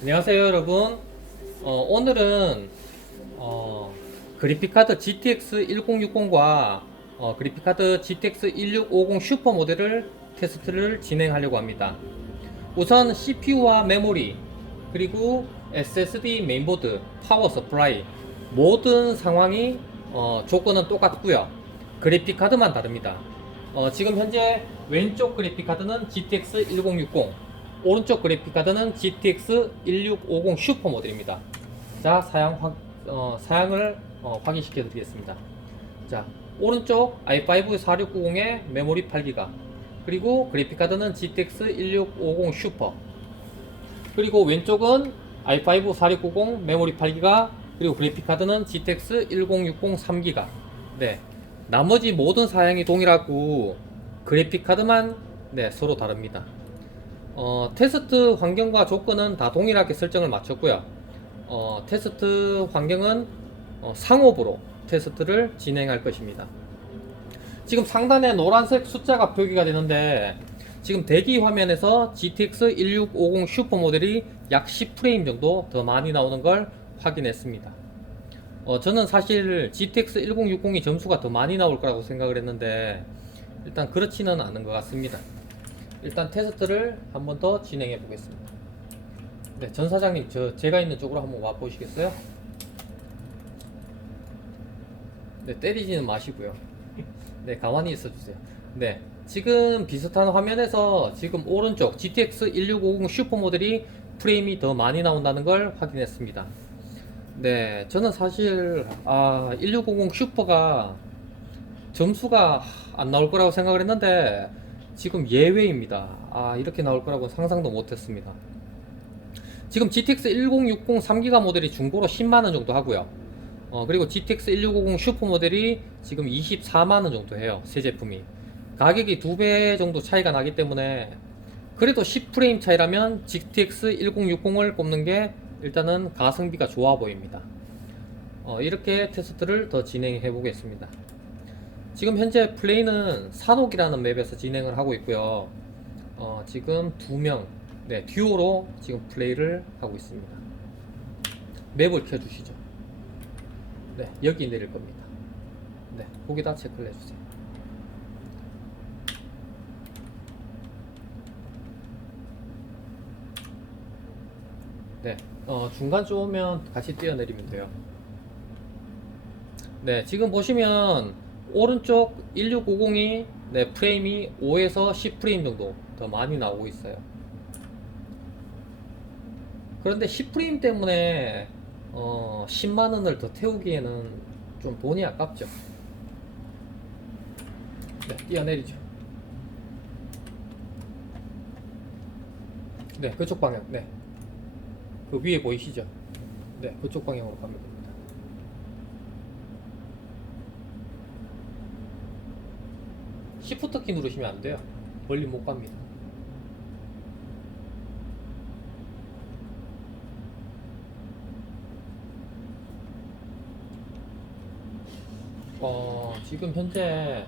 안녕하세요 여러분. 어, 오늘은 어, 그래픽카드 GTX 1060과 어, 그래픽카드 GTX 1650 슈퍼 모델을 테스트를 진행하려고 합니다. 우선 CPU와 메모리 그리고 SSD 메인보드 파워 서플라이 모든 상황이 어, 조건은 똑같고요. 그래픽카드만 다릅니다. 어, 지금 현재 왼쪽 그래픽카드는 GTX 1060 오른쪽 그래픽 카드는 GTX 1650 슈퍼 모델입니다. 자, 사양 확, 어, 사양을 어, 확인시켜 드리겠습니다. 자, 오른쪽 i5 4690의 메모리 8기가 그리고 그래픽 카드는 GTX 1650 슈퍼 그리고 왼쪽은 i5 4690 메모리 8기가 그리고 그래픽 카드는 GTX 1060 3기가 네, 나머지 모든 사양이 동일하고 그래픽 카드만 네, 서로 다릅니다. 어, 테스트 환경과 조건은 다 동일하게 설정을 마쳤고요. 어, 테스트 환경은 어, 상업으로 테스트를 진행할 것입니다. 지금 상단에 노란색 숫자가 표기가 되는데 지금 대기 화면에서 GTX 1650 슈퍼 모델이 약 10프레임 정도 더 많이 나오는 걸 확인했습니다. 어, 저는 사실 GTX 1060이 점수가 더 많이 나올 거라고 생각을 했는데 일단 그렇지는 않은 것 같습니다. 일단 테스트를 한 번 더 진행해 보겠습니다. 네, 전 사장님, 저 제가 있는 쪽으로 한번 와 보시겠어요? 네, 때리지는 마시고요. 네, 가만히 있어 주세요. 네, 지금 비슷한 화면에서 지금 오른쪽 GTX 1650 슈퍼 모델이 프레임이 더 많이 나온다는 걸 확인했습니다. 네, 저는 사실 아, 1650 슈퍼가 점수가 안 나올 거라고 생각을 했는데 지금 예외입니다. 아, 이렇게 나올 거라고 상상도 못 했습니다. 지금 GTX 1060 3기가 모델이 중고로 10만원 정도 하고요. 어, 그리고 GTX 1650 슈퍼 모델이 지금 24만원 정도 해요. 새 제품이. 가격이 두 배 정도 차이가 나기 때문에 그래도 10프레임 차이라면 GTX 1060을 꼽는 게 일단은 가성비가 좋아 보입니다. 어, 이렇게 테스트를 더 진행해 보겠습니다. 지금 현재 플레이는 산옥이라는 맵에서 진행을 하고 있고요. 어, 지금 두 명, 네, 듀오로 지금 플레이를 하고 있습니다. 맵을 켜주시죠. 네, 여기 내릴 겁니다. 네, 거기다 체크를 해주세요. 네, 어, 중간 쯤 오면 같이 뛰어내리면 돼요. 네, 지금 보시면 오른쪽 1650이 네, 프레임이 5에서 10프레임 정도 더 많이 나오고 있어요. 그런데 10프레임 때문에 어, 10만 원을 더 태우기에는 좀 돈이 아깝죠. 네, 뛰어내리죠. 네, 그쪽 방향. 네. 그 위에 보이시죠? 네, 그쪽 방향으로 됩니다. 시프트 키 누르시면 안 돼요. 멀리 못 갑니다. 어, 지금 현재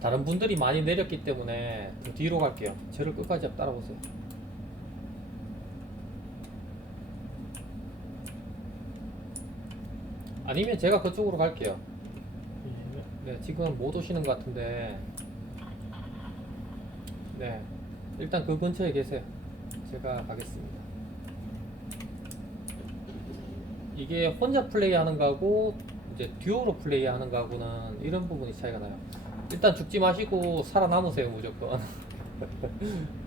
다른 분들이 많이 내렸기 때문에 좀 뒤로 갈게요. 저를 끝까지 따라오세요. 아니면 제가 그쪽으로 갈게요. 네, 지금 못 오시는 것 같은데. 네, 일단 그 근처에 계세요. 제가 가겠습니다. 이게 혼자 플레이하는 거하고 이제 듀오로 플레이하는 거하고는 이런 부분이 차이가 나요. 일단 죽지 마시고 살아남으세요 무조건.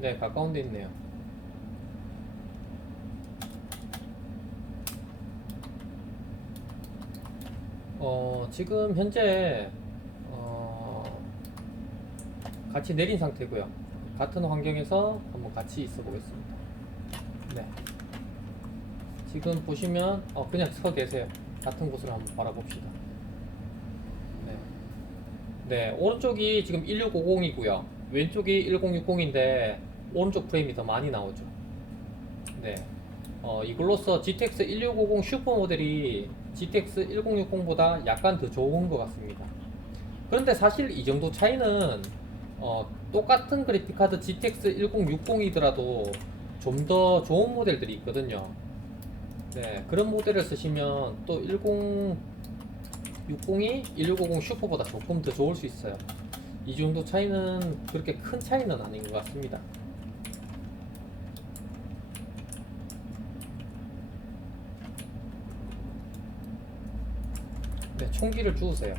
네, 가까운 데 있네요. 어, 지금 현재 어, 같이 내린 상태고요. 같은 환경에서 한번 같이 있어 보겠습니다. 네. 지금 보시면 어, 그냥 서 계세요. 같은 곳을 한번 바라봅시다. 네. 네, 오른쪽이 지금 1650이고요. 왼쪽이 1060인데 오른쪽 프레임이 더 많이 나오죠. 네. 어, 이걸로써 GTX 1650 슈퍼 모델이 GTX 1060보다 약간 더 좋은 것 같습니다. 그런데 사실 이 정도 차이는 어, 똑같은 그래픽카드 GTX 1060이더라도 좀 더 좋은 모델들이 있거든요. 네, 그런 모델을 쓰시면 또 1060이 1650 슈퍼보다 조금 더 좋을 수 있어요. 이 정도 차이는 그렇게 큰 차이는 아닌 것 같습니다. 총기를 주우세요.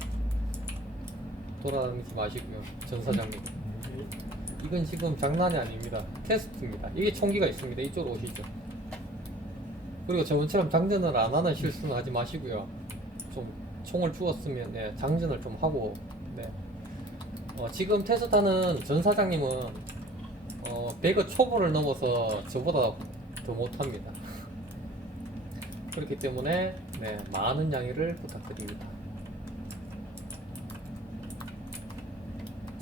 돌아다니지 마시고요, 전 사장님. 이건 지금 장난이 아닙니다. 테스트입니다. 이게 총기가 있습니다. 이쪽으로 오시죠. 그리고 저번처럼 장전을 안 하는 실수는 하지 마시고요. 좀 총을 주었으면 네, 장전을 좀 하고 네. 어, 지금 테스트하는 전 사장님은 어, 배그 초보를 넘어서 저보다 더 못합니다. 그렇기 때문에 네, 많은 양해를 부탁드립니다.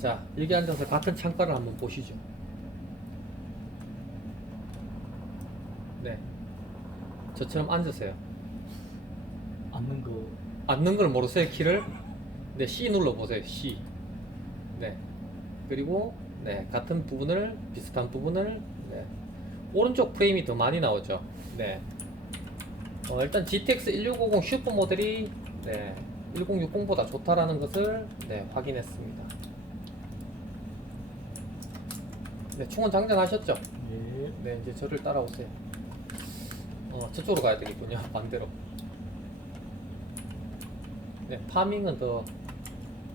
자, 여기 앉아서 같은 창가를 한번 보시죠. 네. 저처럼 앉으세요. 앉는 거 앉는 걸 모르세요, 키를? 네, C 눌러보세요, C. 네. 그리고, 네, 같은 부분을, 비슷한 부분을, 네. 오른쪽 프레임이 더 많이 나오죠. 네. 어, 일단 GTX 1650 슈퍼 모델이, 네, 1060보다 좋다라는 것을, 네, 확인했습니다. 네, 충원 장전하셨죠? 예. 네, 이제 저를 따라오세요. 어, 저쪽으로 가야 되겠군요. 반대로. 네, 파밍은 더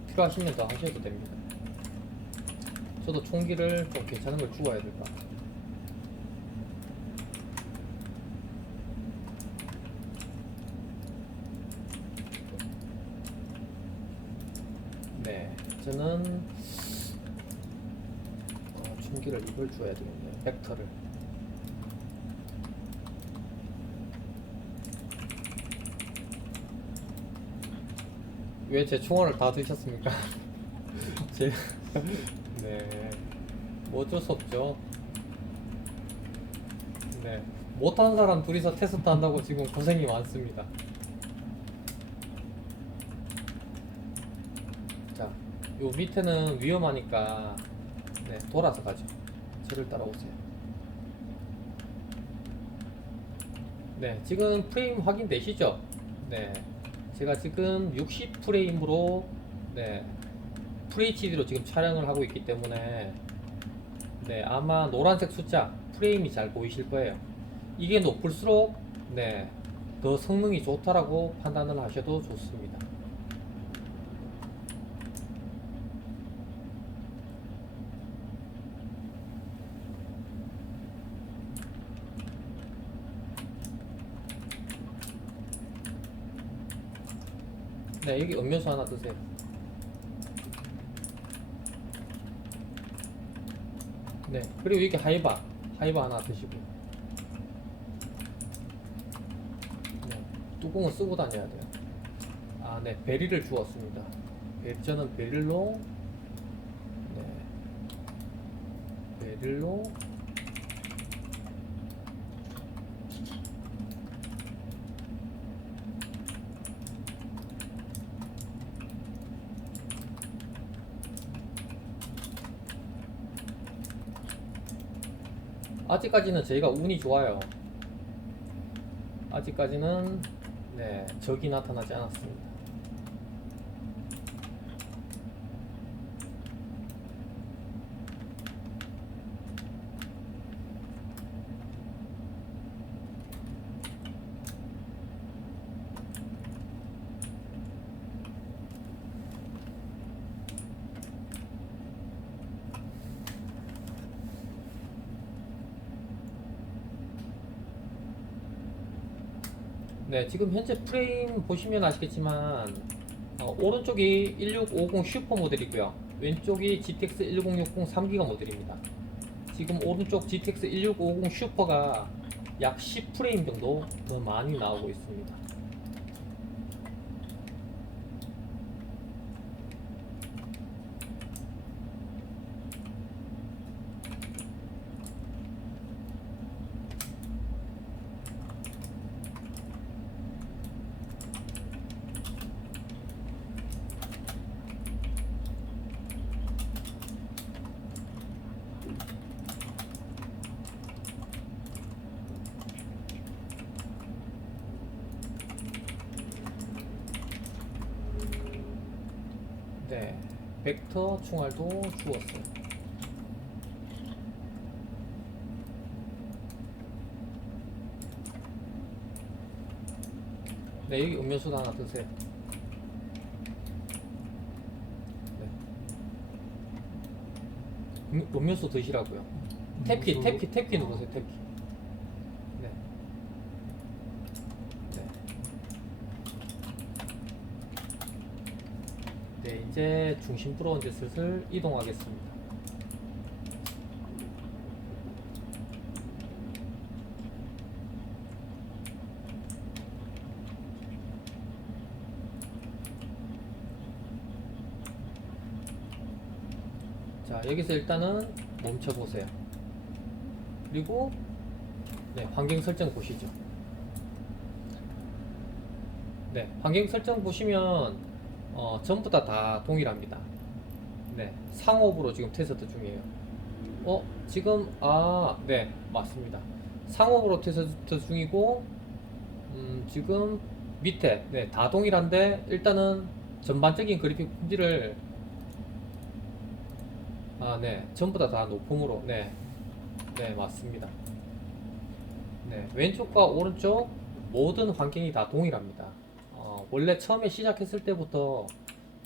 필요하시면 더 하셔도 됩니다. 저도 총기를 좀 괜찮은 걸 주워야 될것 같아요. 네, 저는 어, 총기를 이걸 줘야 되겠네요. 벡터를. 왜 제 총알을 다 드셨습니까? 제, 네, 뭐 어쩔 수 없죠. 네, 못한 사람 둘이서 테스트 한다고 지금 고생이 많습니다. 자, 요 밑에는 위험하니까 네, 돌아서 가죠. 저를 따라오세요. 네, 지금 프레임 확인되시죠? 네, 제가 지금 60 프레임으로 네, FHD로 지금 촬영을 하고 있기 때문에 네, 아마 노란색 숫자 프레임이 잘 보이실 거예요. 이게 높을수록 네, 더 성능이 좋다라고 판단을 하셔도 좋습니다. 네, 여기 음료수 하나 드세요. 네, 그리고 여기 하이바, 하이바 하나 드시고요. 네, 뚜껑을 쓰고 다녀야 돼요. 아, 네, 베리를 주었습니다. 베- 저는 베릴로, 네, 베릴로, 아직까지는 저희가 운이 좋아요. 아직까지는 네 적이 나타나지 않았습니다. 네, 지금 현재 프레임 보시면 아시겠지만 어, 오른쪽이 1650 슈퍼 모델이고요. 왼쪽이 GTX 1060 3기가 모델입니다. 지금 오른쪽 GTX 1650 슈퍼가 약 10프레임 정도 더 많이 나오고 있습니다. 네, 벡터 충활도 주었어요. 네, 여기 음료수도 하나 드세요. 네. 음, 음료수 드시라고요. 탭키, 탭키, 탭키 누르세요, 탭키. 네. 네. 네, 이제 중심부로 이제 슬슬 이동하겠습니다. 자, 여기서 일단은 멈춰 보세요. 그리고 네, 환경 설정 보시죠. 네, 환경 설정 보시면 어, 전부 다 다 동일합니다. 네, 상호흡으로 지금 테스트 중이에요. 어, 지금 아, 네, 맞습니다. 상호흡으로 테스트 중이고 음, 지금 밑에 네, 다 동일한데 일단은 전반적인 그래픽 품질을 아, 네, 전부 다 다 높음으로 네, 네, 맞습니다. 네, 왼쪽과 오른쪽 모든 환경이 다 동일합니다. 어, 원래 처음에 시작했을 때부터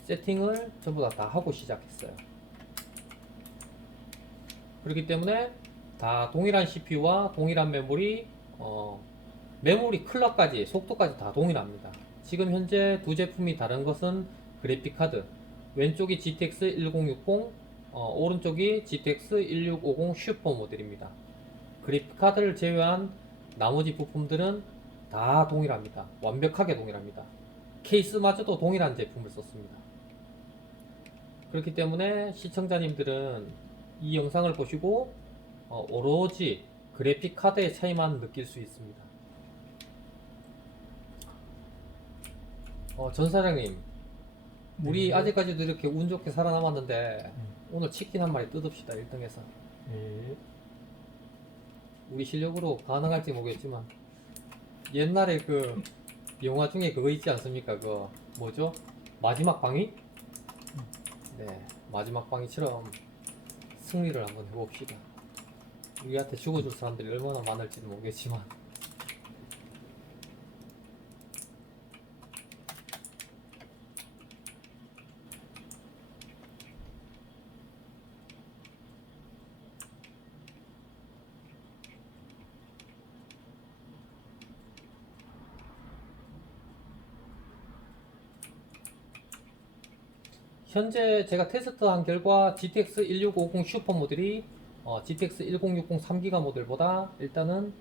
세팅을 전부 다, 다 하고 시작했어요. 그렇기 때문에 다 동일한 CPU와 동일한 메모리, 어, 메모리 클럭까지, 속도까지 다 동일합니다. 지금 현재 두 제품이 다른 것은 그래픽 카드. 왼쪽이 GTX 1060, 어, 오른쪽이 GTX 1650 슈퍼 모델입니다. 그래픽 카드를 제외한 나머지 부품들은 다 동일합니다. 완벽하게 동일합니다. 케이스마저도 동일한 제품을 썼습니다. 그렇기 때문에 시청자님들은 이 영상을 보시고 어, 오로지 그래픽 카드의 차이만 느낄 수 있습니다. 어, 전 사장님, 우리 네. 아직까지도 이렇게 운 좋게 살아남았는데 음. 오늘 치킨 한 마리 뜯읍시다 1등에서 네. 우리 실력으로 가능할지 모르겠지만 옛날에 그 영화 중에 그거 있지 않습니까? 그 뭐죠? 마지막 방위? 네, 마지막 방위처럼 승리를 한번 해봅시다. 우리한테 죽어줄 사람들이 얼마나 많을지는 모르겠지만 현재 제가 테스트한 결과 GTX 1650 슈퍼 모델이 어, GTX 1060 3기가 모델보다 일단은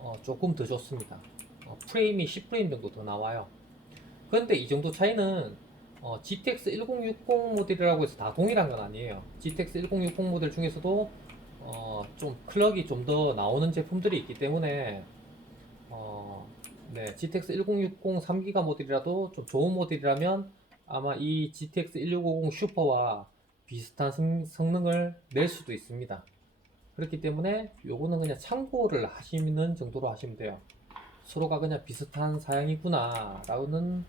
어, 조금 더 좋습니다. 어, 프레임이 10프레임 정도 더 나와요. 그런데 이 정도 차이는 어, GTX 1060 모델이라고 해서 다 동일한 건 아니에요. GTX 1060 모델 중에서도 어, 좀 클럭이 좀 더 나오는 제품들이 있기 때문에 어, 네, GTX 1060 3기가 모델이라도 좀 좋은 모델이라면 아마 이 GTX 1650 슈퍼와 비슷한 성, 성능을 낼 수도 있습니다. 그렇기 때문에 요거는 그냥 참고를 하시는 정도로 하시면 돼요. 서로가 그냥 비슷한 사양이구나 라고는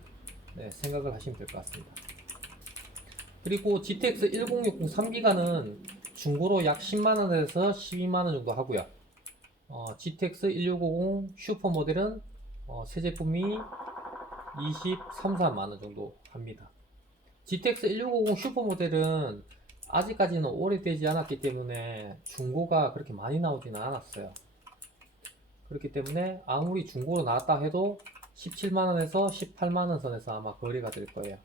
네, 생각을 하시면 될 것 같습니다. 그리고 GTX 1060 3기가는 중고로 약 10만원에서 12만원 정도 하고요. 어, GTX 1650 슈퍼 모델은 어, 새 제품이 23, 4만원 정도 합니다. GTX 1650 슈퍼 모델은 아직까지는 오래되지 않았기 때문에 중고가 그렇게 많이 나오지는 않았어요. 그렇기 때문에 아무리 중고로 나왔다 해도 17만원에서 18만원 선에서 아마 거래가 될 거예요.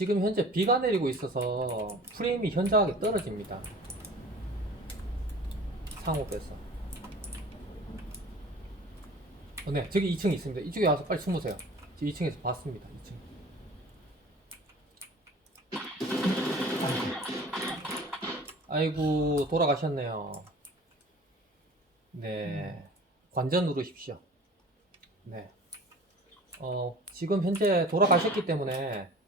지금 현재 비가 내리고 있어서 프레임이 현저하게 떨어집니다. 상업에서. 어, 네, 저기 2층 있습니다. 이쪽에 와서 빨리 숨으세요. 지금 2층에서 봤습니다. 2층. 아이고, 돌아가셨네요. 네. 관전 누르십시오. 네. 어, 지금 현재 돌아가셨기 때문에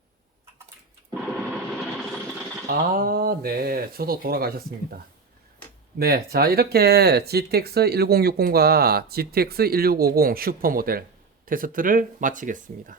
아, 네. 저도 돌아가셨습니다. 네. 자, 이렇게 GTX 1060과 GTX 1650 슈퍼 모델 테스트를 마치겠습니다.